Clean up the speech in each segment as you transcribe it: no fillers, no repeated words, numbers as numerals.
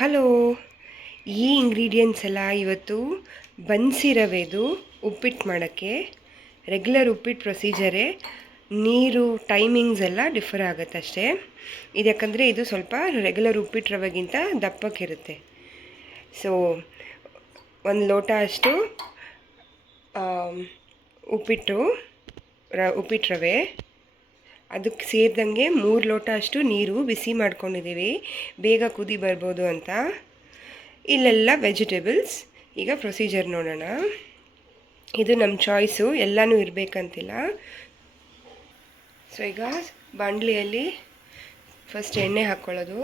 Hello. ಈ ingredients ಎಲ್ಲ ಇವತ್ತು ಬನ್ಸಿ ರವೆದು ಉಪ್ಪಿಟ್ಟು ಮಾಡೋಕ್ಕೆ. ರೆಗ್ಯುಲರ್ ಉಪ್ಪಿಟ್ಟು ಪ್ರೊಸೀಜರೇ, ನೀರು ಟೈಮಿಂಗ್ಸ್ ಎಲ್ಲ ಡಿಫರ್ ಆಗುತ್ತೆ ಅಷ್ಟೇ. ಇದು ಯಾಕಂದರೆ ಇದು ಸ್ವಲ್ಪ ರೆಗ್ಯುಲರ್ ಉಪ್ಪಿಟ್ಟು ರವೆಗಿಂತ ದಪ್ಪಕ್ಕಿರುತ್ತೆ. ಸೊ 1 ಲೋಟ ಅಷ್ಟು ಉಪ್ಪಿಟ್ಟು ರವೆ, ಅದಕ್ಕೆ ಸೇರಿದಂಗೆ 3 ಲೋಟ ಅಷ್ಟು ನೀರು ಬಿಸಿ ಮಾಡ್ಕೊಂಡಿದ್ದೀವಿ, ಬೇಗ ಕುದಿ ಬರ್ಬೋದು ಅಂತ. ಇಲ್ಲೆಲ್ಲ ವೆಜಿಟೇಬಲ್ಸ್. ಈಗ ಪ್ರೊಸೀಜರ್ ನೋಡೋಣ. ಇದು ನಮ್ಮ ಚಾಯ್ಸು, ಎಲ್ಲನೂ ಇರಬೇಕಂತಿಲ್ಲ. ಸೊ ಈಗ ಬಾಣಲಿಯಲ್ಲಿ ಫಸ್ಟ್ ಎಣ್ಣೆ ಹಾಕ್ಕೊಳ್ಳೋದು.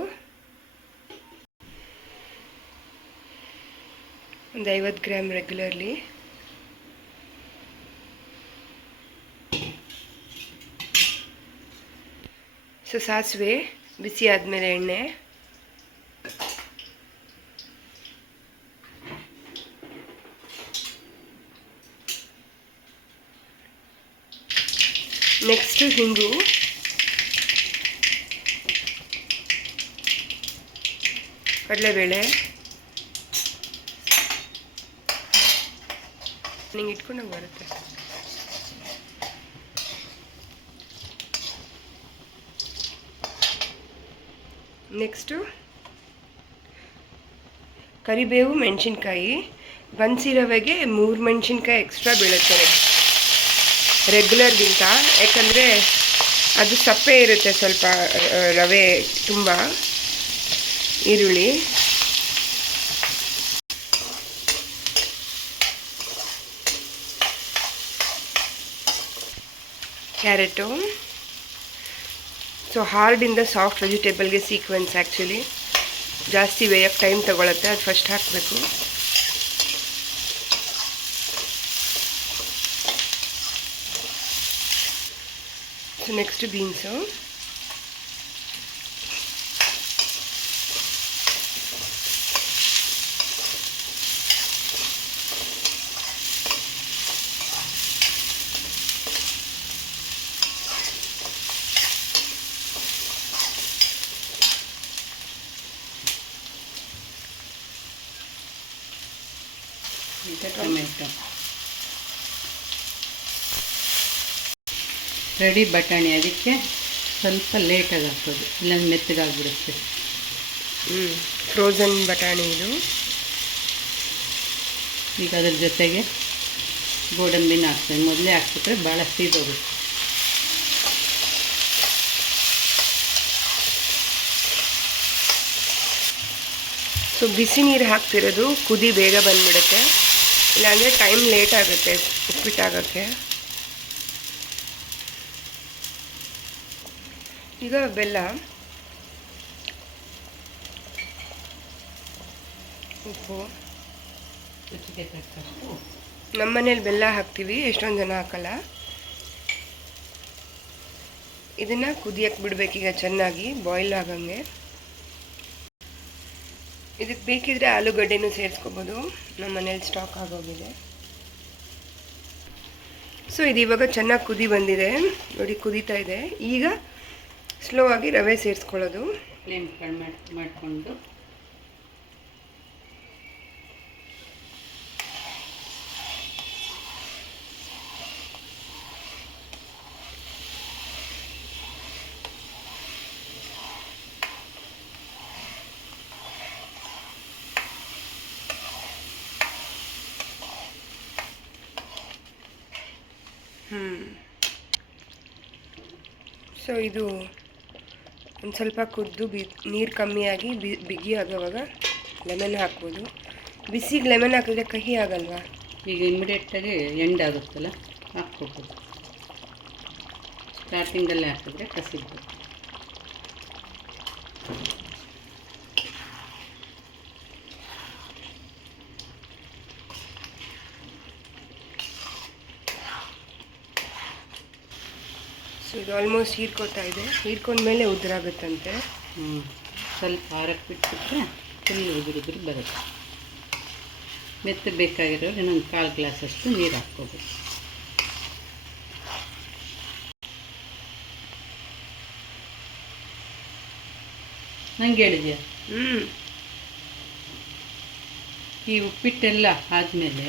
ಒಂದು 50 ಗ್ರಾಮ್ ರೆಗ್ಯುಲರ್ಲಿ. ಸೊ ಸಾಸಿವೆ ಬಿಸಿ ಆದಮೇಲೆ ಎಣ್ಣೆ, ನೆಕ್ಸ್ಟು ಹಿಂಗು, ಕಡಲೆಬೇಳೆ, ನಿಂಗೆ ಇಟ್ಕೊಂಡಾಗ ಬರುತ್ತೆ. ನೆಕ್ಸ್ಟು ಕರಿಬೇವು, ಮೆಣಸಿನ್ಕಾಯಿ. ಬನ್ಸಿ ರವೆಗೆ 3 ಮೆಣಸಿನ್ಕಾಯಿ ಎಕ್ಸ್ಟ್ರಾ ಬೀಳುತ್ತೆ ರೆಗ್ಯುಲರ್ಗಿಂತ, ಯಾಕಂದರೆ ಅದು ಸಪ್ಪೆ ಇರುತ್ತೆ ಸ್ವಲ್ಪ ರವೆ ತುಂಬ. ಈರುಳ್ಳಿ, ಕ್ಯಾರೆಟು. ಸೊ ಹಾರ್ಡಿಂದ ಸಾಫ್ಟ್ ವೆಜಿಟೇಬಲ್ಗೆ ಸೀಕ್ವೆನ್ಸ್ ಆ್ಯಕ್ಚುಲಿ ಜಾಸ್ತಿ ಬೇಯಕ್ಕೆ ಟೈಮ್ ತೊಗೊಳುತ್ತೆ, ಅದು ಫಸ್ಟ್ ಹಾಕಬೇಕು. So next beans, tomato. Ready ಬಟಾಣಿ, ಅದಕ್ಕೆ ಸ್ವಲ್ಪ ಲೇಟಾಗಿ ಹಾಕೋದು, ಇಲ್ಲಾಂದ್ರೆ ಮೆತ್ತಗಾಗ್ಬಿಡುತ್ತೆ. ಫ್ರೋಝನ್ ಬಟಾಣಿ ಇದು. ಈಗ ಅದ್ರ ಜೊತೆಗೆ ಗೋಡಂಬಿನ ಹಾಕ್ತೇವೆ. ಮೊದಲೇ ಹಾಕ್ಬಿಟ್ರೆ ಭಾಳ ಸೀದೋಗುತ್ತೆ. ಸೊ ಬಿಸಿ ನೀರು ಹಾಕ್ತಿರೋದು ಕುದಿ ಬೇಗ ಬಂದುಬಿಡುತ್ತೆ, ಇಲ್ಲಾಂದರೆ ಟೈಮ್ ಲೇಟ್ ಆಗುತ್ತೆ ಉಪ್ಪಿಟ್ಟಾಗೋಕ್ಕೆ. ಈಗ ಬೆಲ್ಲ, ಉಪ್ಪು. ನಮ್ಮ ಮನೇಲಿ ಬೆಲ್ಲ ಹಾಕ್ತೀವಿ, ಎಷ್ಟೊಂದು ಜನ ಹಾಕಲ್ಲ. ಇದನ್ನು ಕುದಿಯಕ್ಕೆ ಬಿಡಬೇಕೀಗ ಚೆನ್ನಾಗಿ ಬಾಯ್ಲ್ ಆಗಂಗೆ. ಇದಕ್ಕೆ ಬೇಕಿದ್ರೆ ಆಲೂಗಡ್ಡೆನೂ ಸೇರಿಸ್ಕೋಬೋದು, ನಮ್ಮ ಮನೇಲಿ ಸ್ಟಾಕ್ ಆಗೋಗಿದೆ. ಸೊ ಇದು ಇವಾಗ ಚೆನ್ನಾಗಿ ಕುದಿ ಬಂದಿದೆ ನೋಡಿ, ಕುದೀತಾ ಇದೆ. ಈಗ ಸ್ಲೋ ಆಗಿ ರವೆ ಸೇರಿಸ್ಕೊಳ್ಳೋದು. ಫ್ಲೇಮ್ ಕಡಿಮೆ ಮಾಡಿಕೊಂಡು ಸೊ ಇದು ಒಂದು ಸ್ವಲ್ಪ ಕುದ್ದು ನೀರು ಕಮ್ಮಿಯಾಗಿ ಬಿಗಿ ಆಗೋವಾಗ ಲೆಮನ್ ಹಾಕ್ಬೋದು. ಬಿಸಿಗೆ ಲೆಮನ್ ಹಾಕಿದ್ರೆ ಕಹಿ ಆಗಲ್ವಾ? ಈಗ ಇಮಿಡಿಯೇಟಾಗಿ ಎಂಡ್ ಆಗುತ್ತಲ್ಲ, ಹಾಕ್ಕೋಬೋದು. ಸ್ಟಾರ್ಟಿಂಗಲ್ಲೇ ಹಾಕಿದ್ರೆ ಕಸಿದ್ದು. ಸೊ ಇದು ಆಲ್ಮೋಸ್ಟ್ ಹೀರ್ಕೊತಾ ಇದೆ. ಹೀರ್ಕೊಂಡ್ಮೇಲೆ ಉದುರಾಗುತ್ತಂತೆ. ಸ್ವಲ್ಪ ಆರಕ್ಕೆ ಬಿಟ್ಬಿಟ್ರೆ ಫುಲ್ ಉದುರು ಬರುತ್ತೆ. ಮೆತ್ತ ಬೇಕಾಗಿರೋರು ಇನ್ನೊಂದು 1/4 ಗ್ಲಾಸಷ್ಟು ನೀರು ಹಾಕ್ಕೋಬೇಕು. ನಂಗೆ ಹೇಳಿದ್ಯಾ? ಈ ಉಪ್ಪಿಟ್ಟೆಲ್ಲ ಆದಮೇಲೆ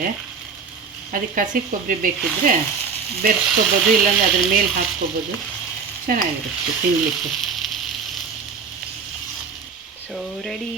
ಅದಕ್ಕೆ ಹಸಿ ಕೊಬ್ಬರಿ ಬೇಕಿದ್ದರೆ ಬೆರೆಸ್ಕೊಬೋದು, ಇಲ್ಲಾಂದರೆ ಅದ್ರ ಮೇಲೆ ಹಾಕ್ಕೊಬೋದು. ಚೆನ್ನಾಗಿರುತ್ತೆ ತಿನ್ನಲಿಕ್ಕೆ. So ready.